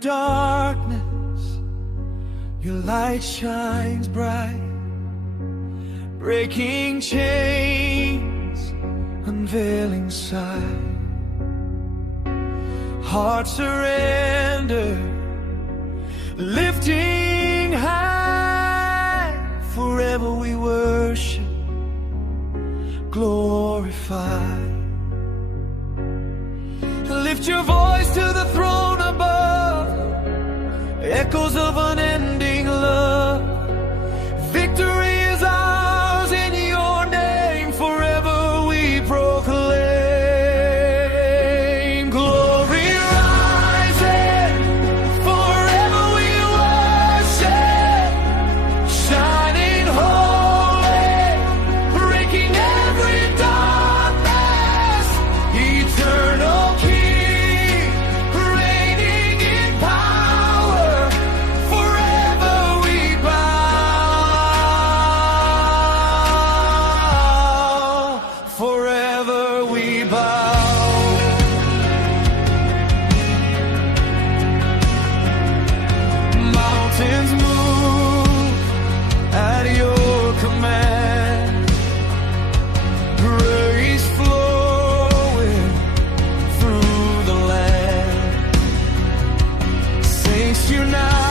darkness, your light shines bright, breaking chains, unveiling sight. Hearts surrender, lifting high. Forever we worship, glorify. Lift your voice to the throne above, echoes of unending love. Victory is ours in your name, forever we proclaim. Glory rising, forever we worship, shining holy, breaking every darkness, eternal King, reigning in power, forever we bow, forever we bow. Mountains move at your command, grace flowing through the land. Saints unite.